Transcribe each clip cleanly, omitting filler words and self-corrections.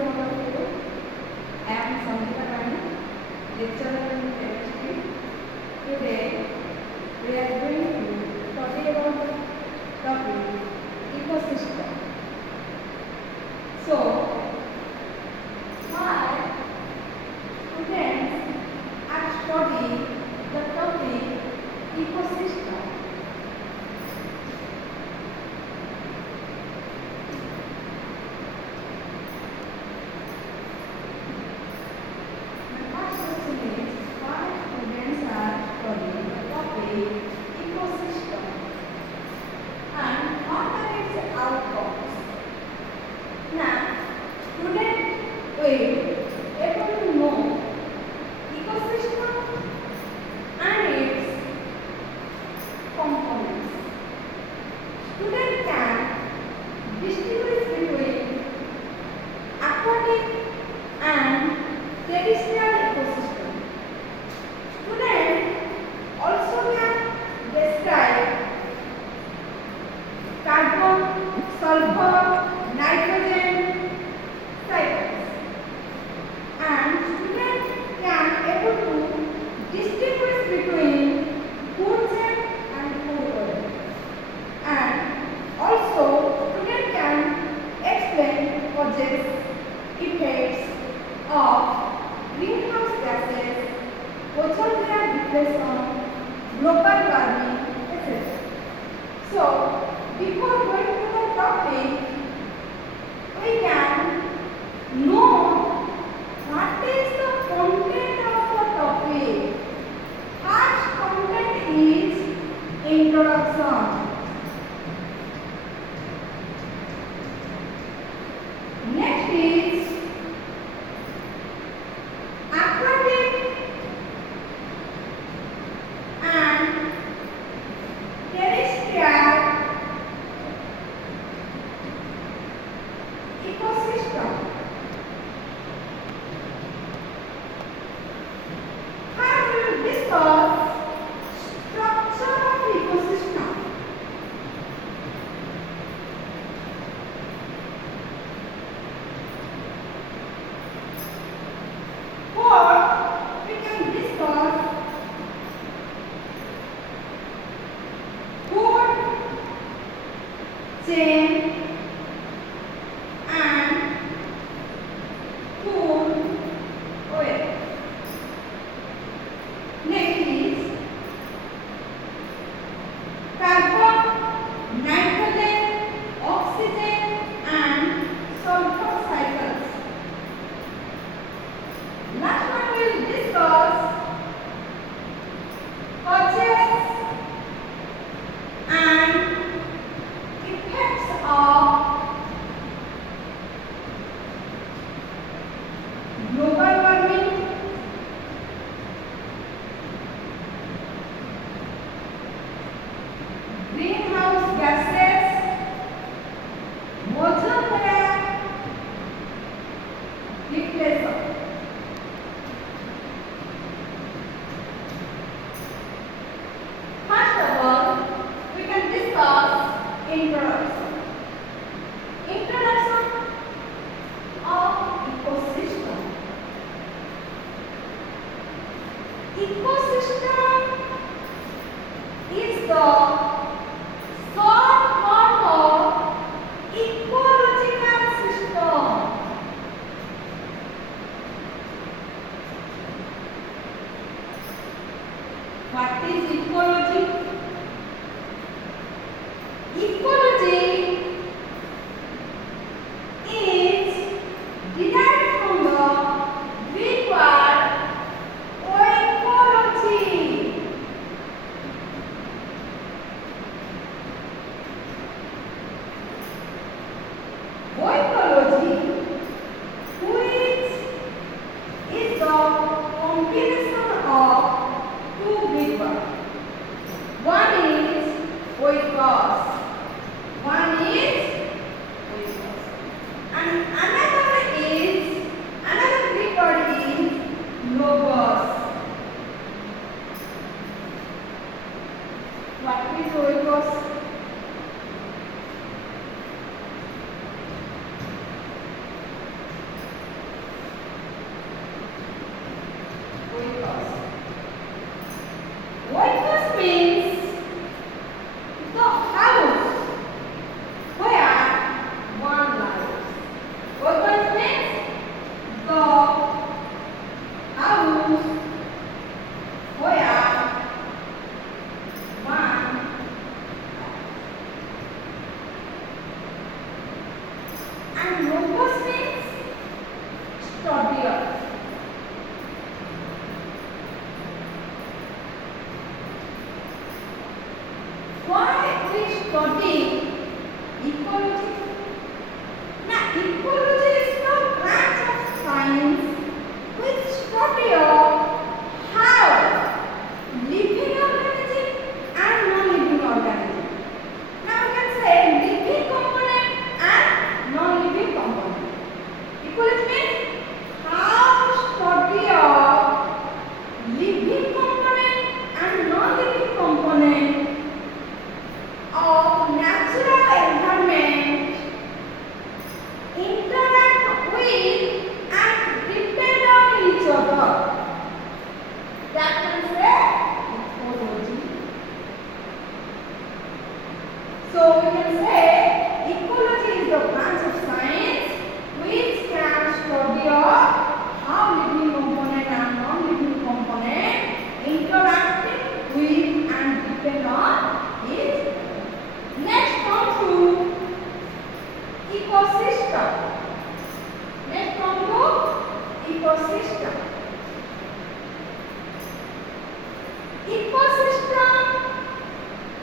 all of you. I am Sangita Pani, lecturer in chemistry. Today we are going to talk about the topic ecosystem. So, my students are studying the topic ecosystem. Global warming, etc. So, before going to the topic, we can know what is the content of the topic. First content is introduction. Next is aquatic and terrestrial ecosystem. Here we will discuss structure of ecosystem. Fourth, we can discuss food chain and food web. Next is carbon, nitrogen, oxygen and sulfur cycles. Last one we will discuss causes and effects of global warming, greenhouse gases, ozone layer depletion. First of all, we can discuss introduction. Introduction of ecosystem. Ecosystem is the short form of ecological system. What is ecology? Ecology is derived from the Greek word oikology. Oikology, which is the combination of two Greek words. One is oikos. One is oikos. And another Greek word is logos. What is oikos? and robust means sturdier. Why we study ecology? Now, ecology is the branch of science which study of how living organism and non-living organism. Now, we can say living component and non-living component. Ecology means how study of living component and non-living component of natural environment interact with and depend on each other. That can say ecology. So we can say ecology is the branch of science which can study of how living component and non-living component interacting with and depend on each other. Next come to ecosystem. Next come to ecosystem. Ecosystem,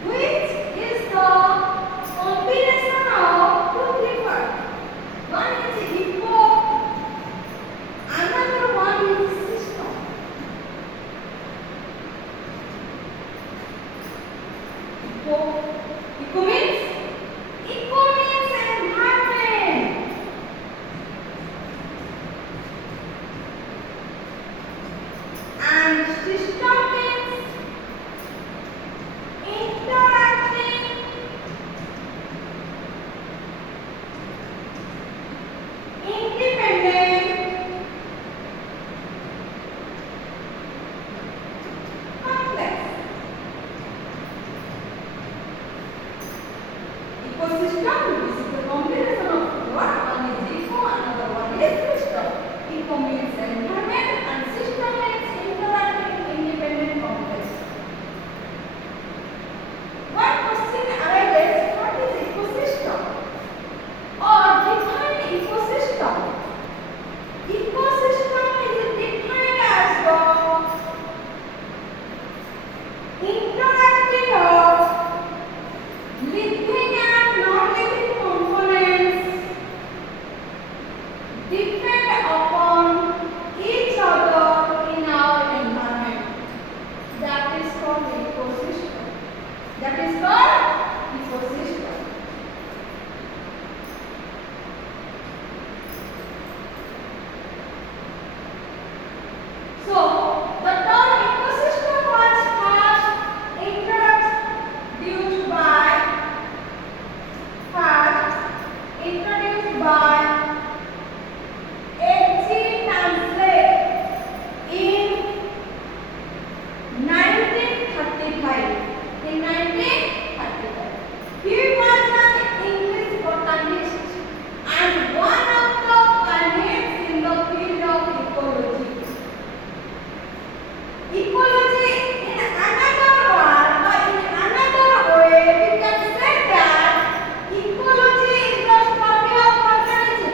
which is the combination of two different. One is eco, another one is system. Eco means environment. And system means interacting, independent, complex. Ecosystem, this is the combination of one is eco, another one is system. Eco means environment and system means interacting, independent, complex. One question arises, what is ecosystem? Or define ecosystem. Ecosystem is defined as the interacting of living and non-living components depend upon each other in our environment. That is called ecosystem. That is called ecosystem. So, the term ecosystem was first introduced by H.G. Tansley in 1935. In 1935, he was an English botanist and one of the pioneers in the field of ecology. Ecology, in another word or in another way, we can say that ecology is the study of organisms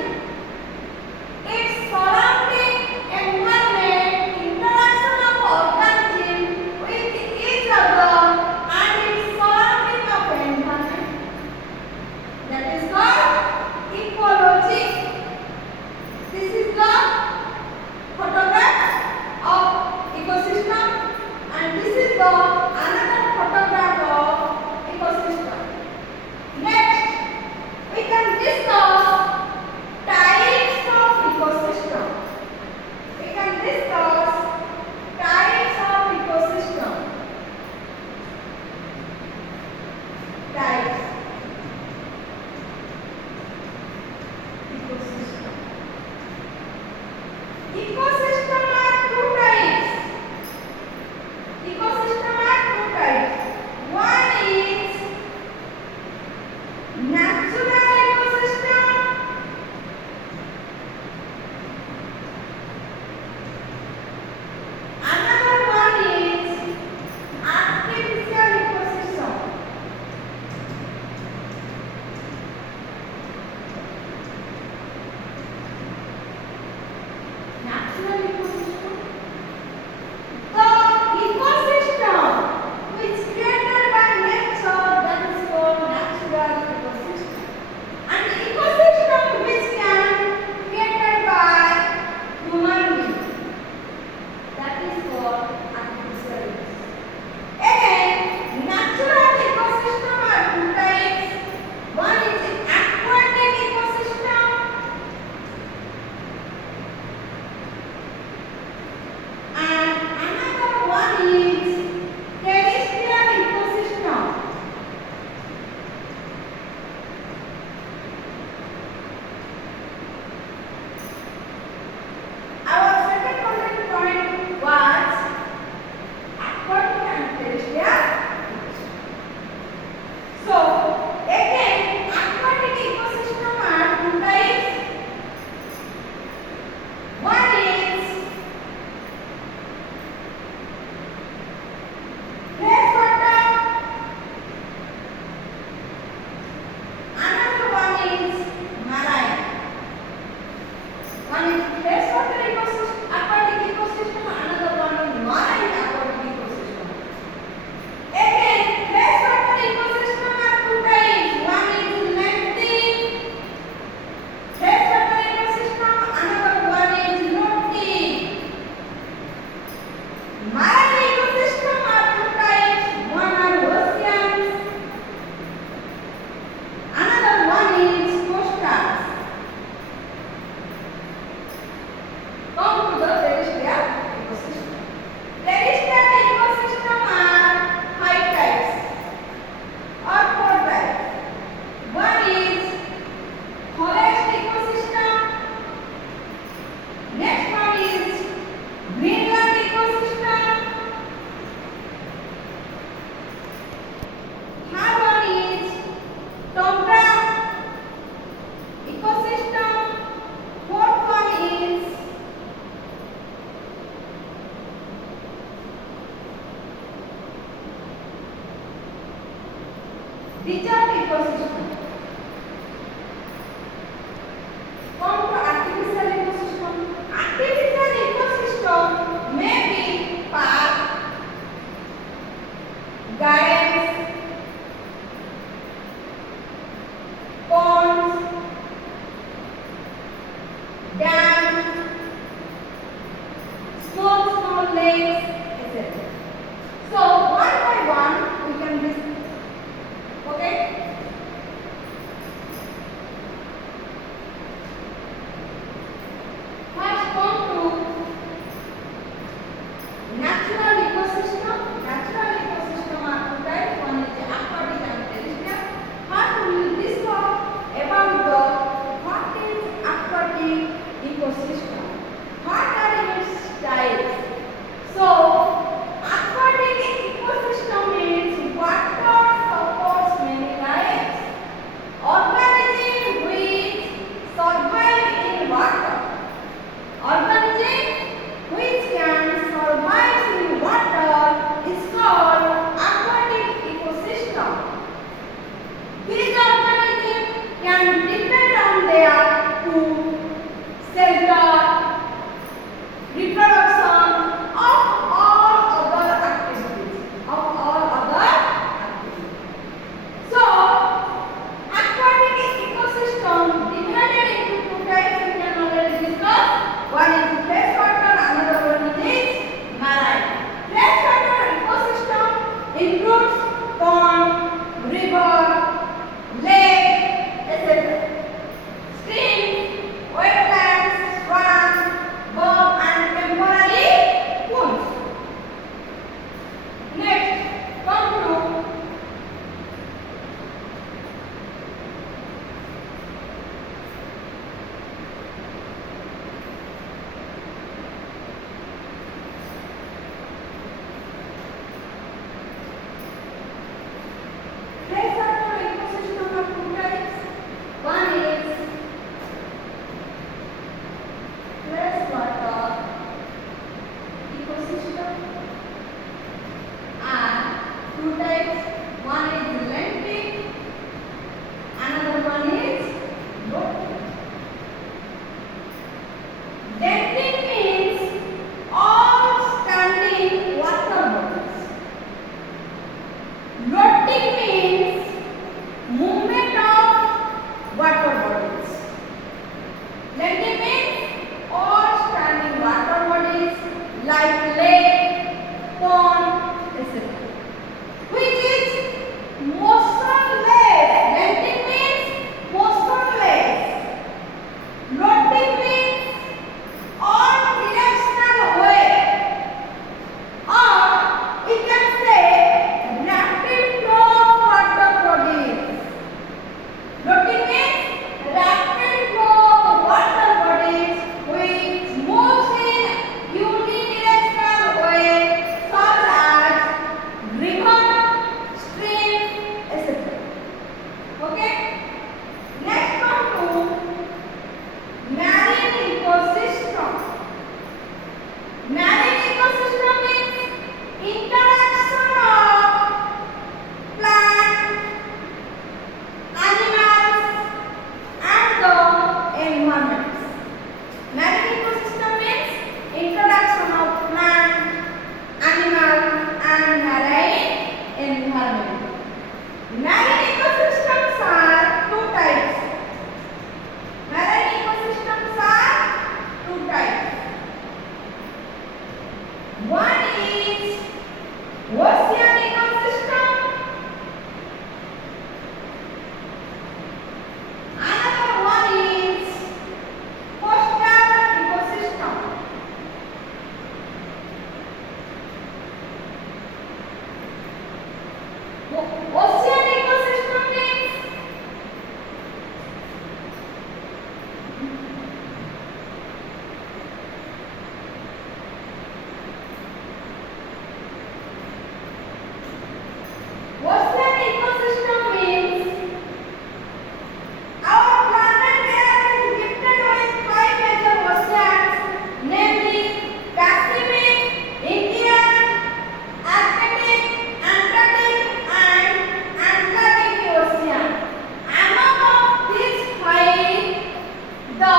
The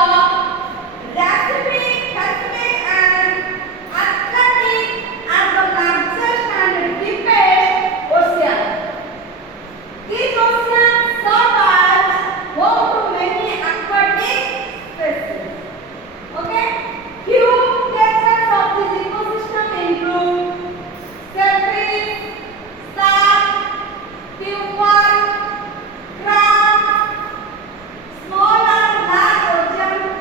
recipe has been an Atlantic and the largest and deepest ocean. These oceans serve as home to many aquatic species. Okay? Few features of this ecosystem include shellfish, shark, pupil, crab, small and large ocean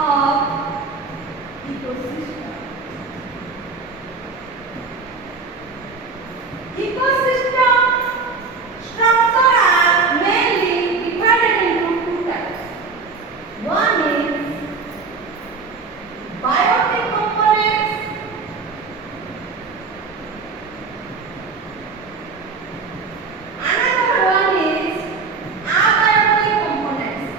of ecosystem. Ecosystem structure are mainly divided into two types. One is biotic components. Another one is abiotic components.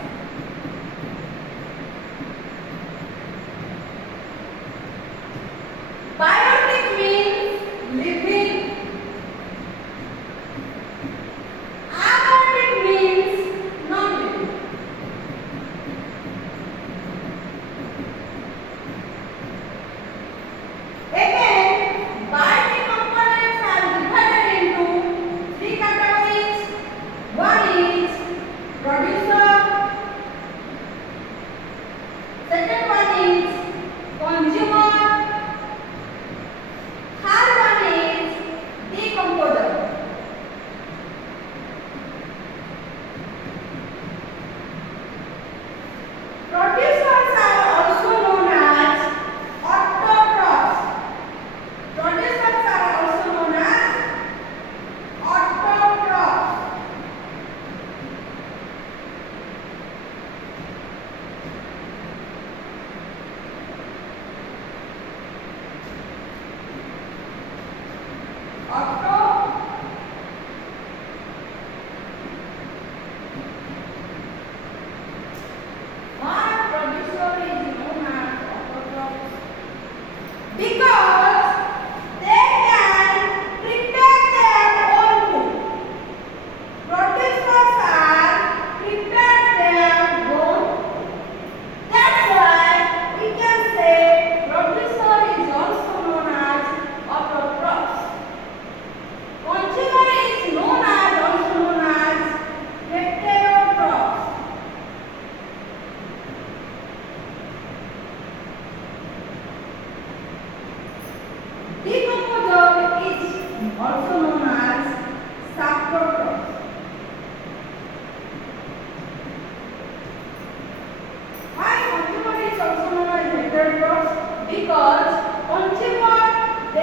Biotic means living. Abiotic means non-living. Again, biotic components are divided into three categories. One is producer, second one is consumer, third one is decomposer. Producers are also known as autotrophs. Producers are also known as autotrophs. Why producer is known as autotrophs? Because they can prepare their own food. Producers are prepare their own food. That's why we can say producer is also known as autotrophs. Consumer is also known as heterotrophs. Decomposer is also known as saprotrophs. Why consumer is also known as heterotrophs? Because